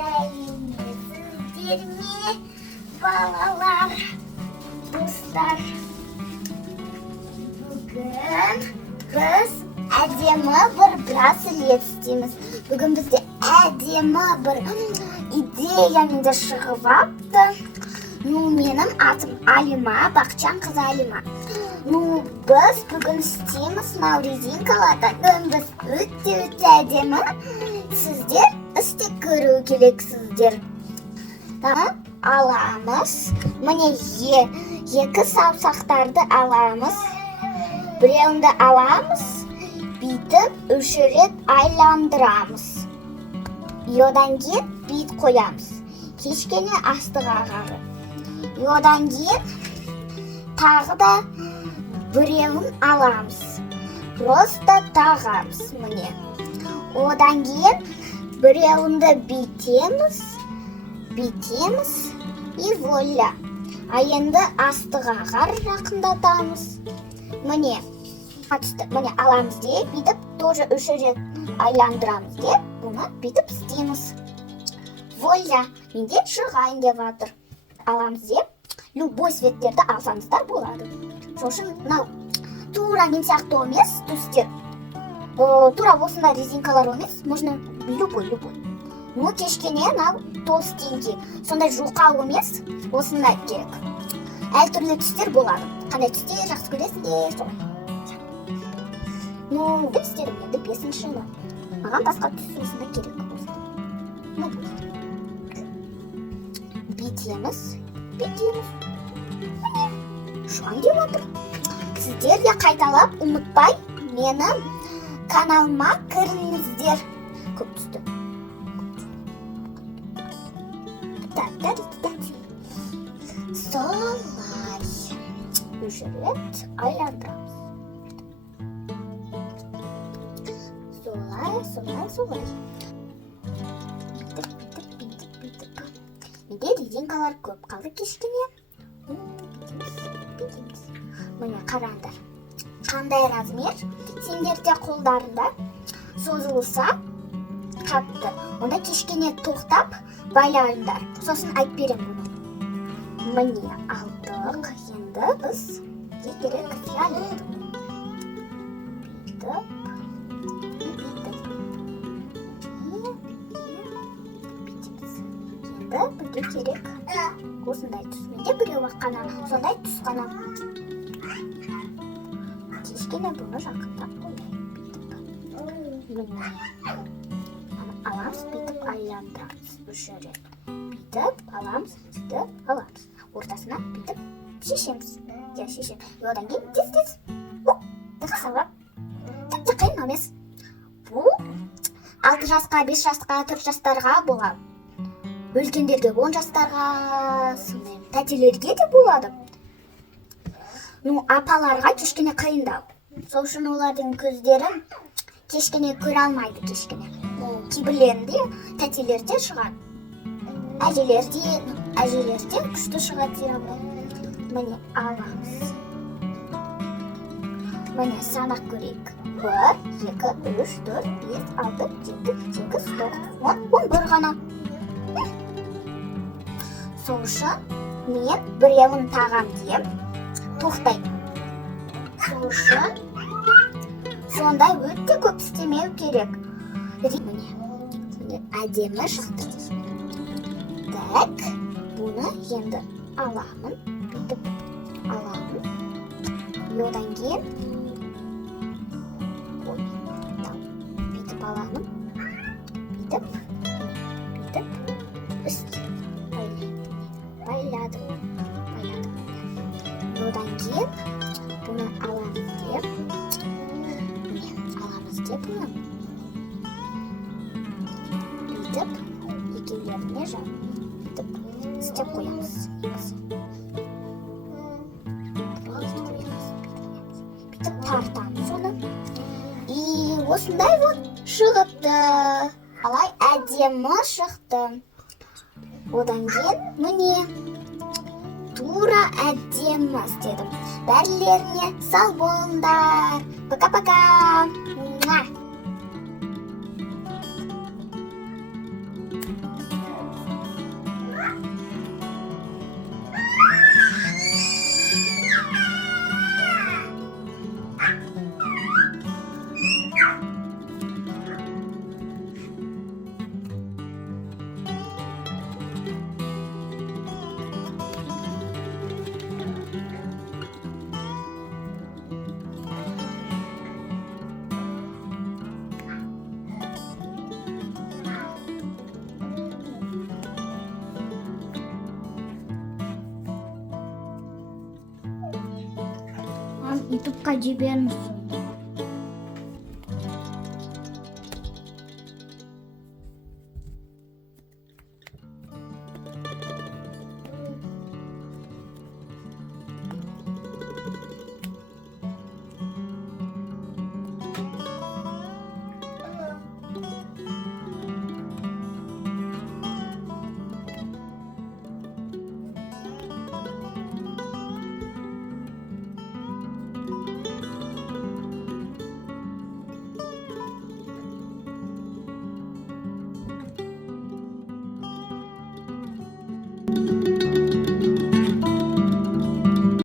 сәлеметсіздер ме, балалар, достар? Бүгін біз әдемі бір браслет істейміз. Бүгін бізде әдемі бір идеямен де шығып апты. Менің атым Алима, Бақытжан қызы Алима. Біз бүгін істейміз мынау резинкалардан. Біз өте әдемі. Сіздер істеп көру керексіздер. Аламыз. Міне екі саусақтарды аламыз. Біреуінде аламыз. Бүйтіп үш рет айландырамыз. Одан кейін бүйтіп қоямыз. Кішкене астыға қағып. Одан кейін тағы да біреуін аламыз. Просто тағамыз міне. Одан кейін біреуінді бүйтеміз. И вуаля. Енді астыға жақындатамыз. Міне аламыз деп, бүйтіп тоже үш рет айландырамыз деп, бұны бүйтіп істейміз. Вуаля, менде шығайын деп жатыр. Аламыз деп, любой цветтерді алсаңыздар болады. Сосын тура мен сияқты емес, түстер. Тура осындай резинкалар емес, можно любой. Кешкене толстенький, сондай жұқа емес, осындай керек. Әртүрлі түстер болады. Қандай түстер жақсы көресіңдер, солай. Түстерім енді 5-ші. Маған басқа түс осындай керек. Бүйтеміз. Шуан деп отыр. Сіздер де қайталап ұмытпай менің каналыма кіріңіздер. Көп түсті. Солай. Үш рет айландырамыз. Солай. Бүйтіп. Менде резинкалар көп қалды кешкене. Бүйтеміз. Міне қараңдар. Қандай размер? Сендерде қолдарында созылса қатты. Онда кешкене тоқтап байларыңдар. Сосын айтып берем бұны. Міне алдық. Енді біз керек фиолет. Бүйтіп. Бізге керек осындай түс. Менде біреу қана, сондай түс қана. Кешкене бұны жақындап қойайын. Міне. Аламыз, бүйтіп айландырамыз. Үш рет. Бүйтіп аламыз. Ортасына бүйтіп шешеміз. Одан кейін тез. Тықсалап. Тіпті қиын емес. Бұл 6 жасқа, 5 жасқа, 4 жастарға болады. Үлкендерге 10 жастарға, тәтелерге де болады. Апаларға кешкене қиындау. Сол үшін олардың көздерін кешкене көре алмайды кешкене. Кейбірлерінде тәтелерде шығады. Әжелерде күшті шығады. Міне аламыз. Міне санақ көрейік. 1, 2, 3, 4, 5, 6, 7, 8, 9, 10 бір ғана. Сол үшін мен біреуін тағам деп тоқтаймын. Сол үшін сондай өте көп істемеу керек. Міне әдемі шықты. Так, бұны енді аламын. Бүйтіп аламын. Одан кейін бүйтіп аламын. Бүйтіп байладым. Одан кейін бұны аламыз деп бұны бүйтіп екеулеріне бүйтіп істеп қоямыз. Бүйтіп тартамыз оны. И осындай шығыпты. Алай әдемі шықты. Одан кейін міне тура әдемі істедім. Бәрлеріне сау болыңдар. Пока-пока. ютубқа жіберіңіз. Thank you.